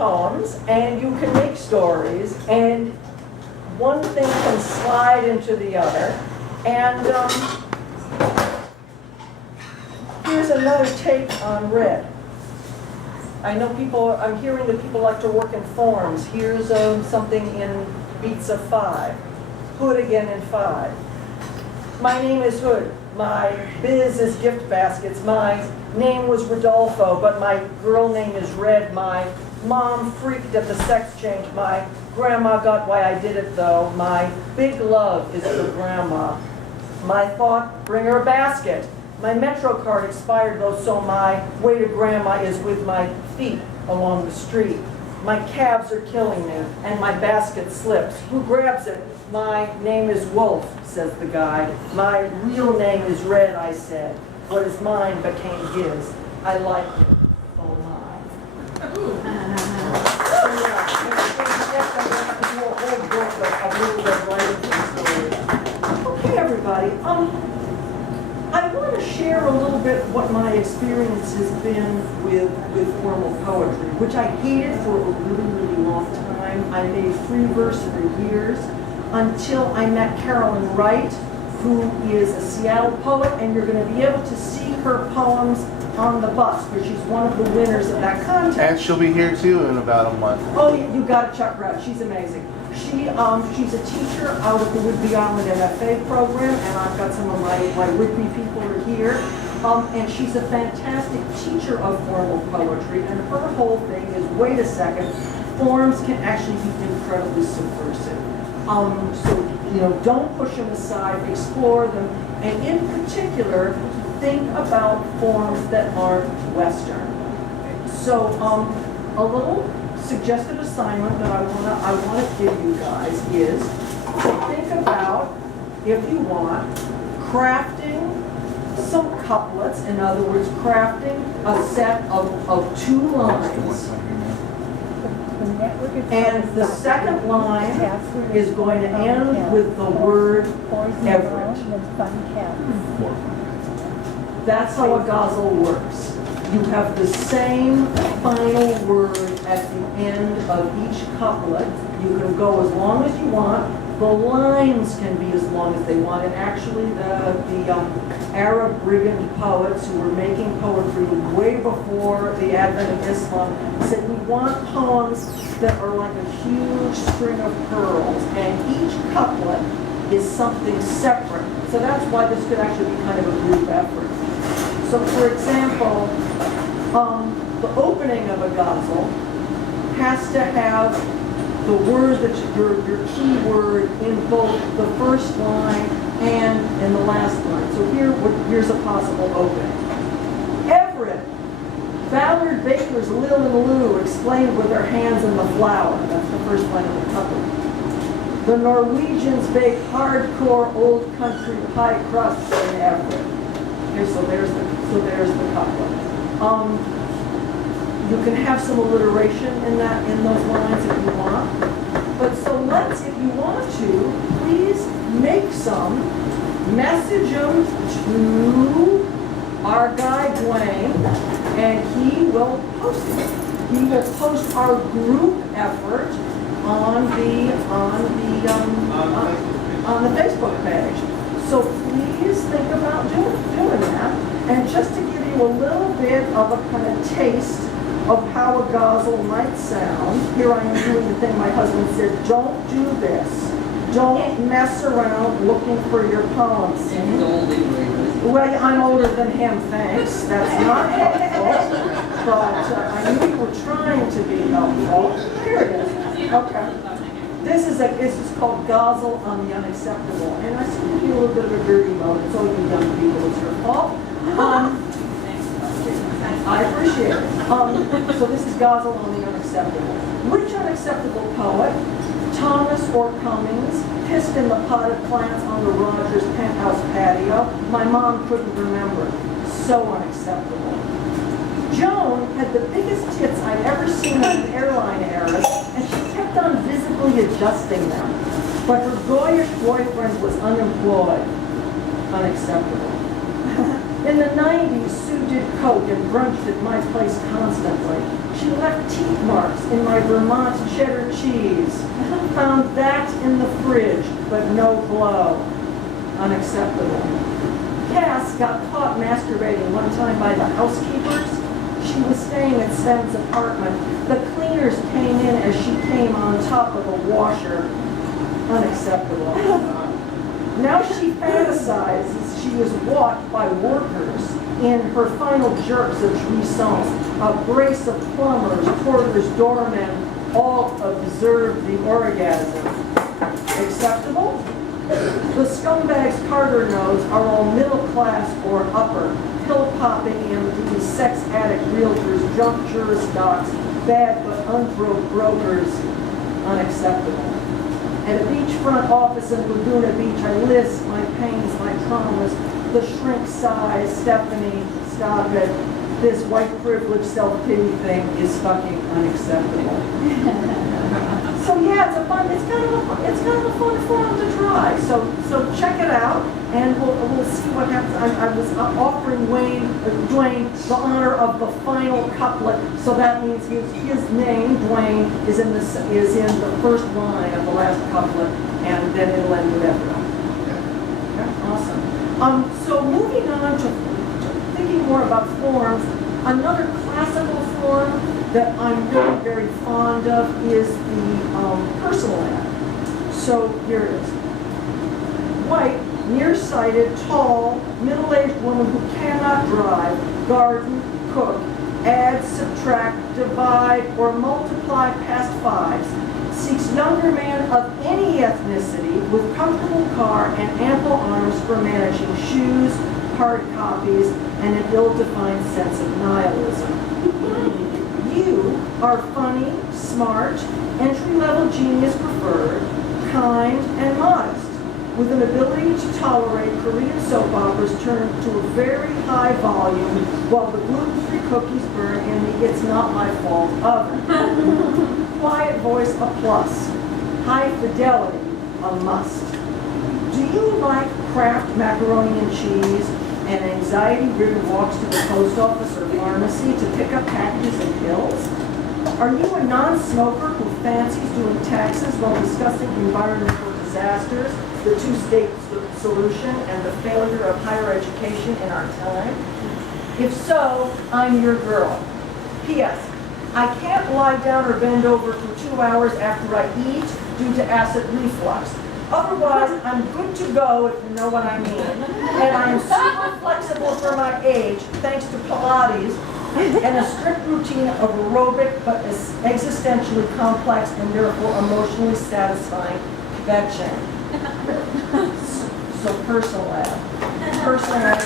poems, and you can make stories, and one thing can slide into the other. And here's another take on red. I know I'm hearing that people like to work in forms. Here's something in beats of 5. Hood again in 5. My name is Hood. My biz is gift baskets. My name was Rodolfo, but my girl name is Red. My mom freaked at the sex change. My grandma got why I did it though. My big love is for grandma. My thought, bring her a basket. My Metro card expired though, so my way to grandma is with my feet along the street. My calves are killing me, and my basket slips. Who grabs it? My name is Wolf, says the guide. My real name is Red, I said. What is mine became his. I like it. Oh my. Okay, everybody. I want to share a little bit what my experience has been with formal poetry, which I hated for a really, really long time. I made free verse for years until I met Carolyn Wright, who is a Seattle poet, and you're going to be able to see her poems on the bus, because she's one of the winners of that contest. And she'll be here too in about a month. Oh, you got to check her out. She's amazing. She's a teacher out of the Whidbey Island MFA program, and I've got some of my Whidbey people are here. And she's a fantastic teacher of formal poetry, and her whole thing is, wait a second, forms can actually be incredibly subversive. So, don't push them aside, explore them, and in particular, think about forms that aren't Western. So, a little suggested assignment that I want to give you guys is think about, if you want, crafting some couplets. In other words, crafting a set of 2 lines. And the second line is going to end with the word Everett. That's how a ghazal works. You have the same final word at the end of each couplet. You can go as long as you want. The lines can be as long as they want. And actually, the Arab brigand poets who were making poetry way before the advent of Islam said, we want poems that are like a huge string of pearls, and each couplet is something separate. So that's why this could actually be kind of a group effort. So, for example, the opening of a ghazal has to have the word that your key word in both the first line and in the last line. So here's a possible opening. Everett, Ballard Baker's Lil and Lou explained with their hands in the flour. That's the first line of the couplet. The Norwegians bake hardcore old country pie crusts in Everett. Okay, so there's the couplet. You can have some alliteration in those lines if you want. But so let's, if you want to, please make some, message them to our guy Dwayne, and he will post it. He will post our group effort on the Facebook page. So please think about doing that. And just to give you a little bit of a kind of taste of how a ghazal might sound, here I am doing the thing my husband said, don't do this. Don't mess around looking for your poems. Well, I'm older than him, thanks. That's not helpful. But I knew you were trying to be helpful. Here it is. Okay. This is called Ghazal on the Unacceptable. And I seem to be a little bit of a dirty mode. It's all you young people, it's your fault. I appreciate it. So this is Ghazal on the Unacceptable. Which unacceptable poet, Thomas or Cummings, pissed in the potted plants on the Rogers penthouse patio? My mom couldn't remember. So unacceptable. Joan had the biggest tits I'd ever seen on an airline heiress, and she kept on visibly adjusting them. But her boyish boyfriend was unemployed. Unacceptable. In the 90s, Sue did coke and brunched at my place constantly. She left teeth marks in my Vermont cheddar cheese. Found that in the fridge, but no glow. Unacceptable. Cass got caught masturbating one time by the housekeepers. She was staying at Sven's apartment. The cleaners came in as she came on top of a washer. Unacceptable. Now she fantasizes she was walked by workers in her final jerks of jouissance. A brace of plumbers, porters, doormen, all observed the orgasm. Acceptable? The scumbags Carter knows are all middle class or upper, pill-popping MDs, sex addict realtors, junk jurors, bad but unbroke brokers. Unacceptable. At a beachfront office in Laguna Beach, I list my pains, my traumas, the shrink size. Stephanie, stop it. This white privilege self-pity thing is fucking unacceptable. So yeah, it's kind of a fun forum to try. So check it out, and we'll see what happens. I was offering Dwayne the honor of the final couplet, so that means his name, Dwayne, is in the first line of the last couplet, and then it'll end with Everett. Okay, awesome. So moving on to thinking more about forms, another classical form that I'm really very fond of is the personal ad. So here it is. White, nearsighted, tall, middle-aged woman who cannot drive, garden, cook, add, subtract, divide, or multiply past fives, seeks younger man of any ethnicity with comfortable car and ample arms for managing shoes, hard copies, and an ill-defined sense of nihilism. You are funny, smart, entry-level genius preferred, kind, and modest, with an ability to tolerate Korean soap operas turned to a very high volume while the gluten-free cookies burn in the It's Not My Fault oven. Quiet voice, a plus. High fidelity, a must. Do you like Kraft macaroni and cheese and anxiety-ridden walks to the post office or pharmacy to pick up packages and pills? Are you a non-smoker who fancies doing taxes while discussing environmental disasters, the two-state solution, and the failure of higher education in our time? If so, I'm your girl. P.S. I can't lie down or bend over for 2 hours after I eat due to acid reflux. Otherwise, I'm good to go, if you know what I mean. And I'm super flexible for my age, thanks to Pilates and a strict routine of aerobic but existentially complex and therefore emotionally satisfying fetching. So personal ad. Personal ad.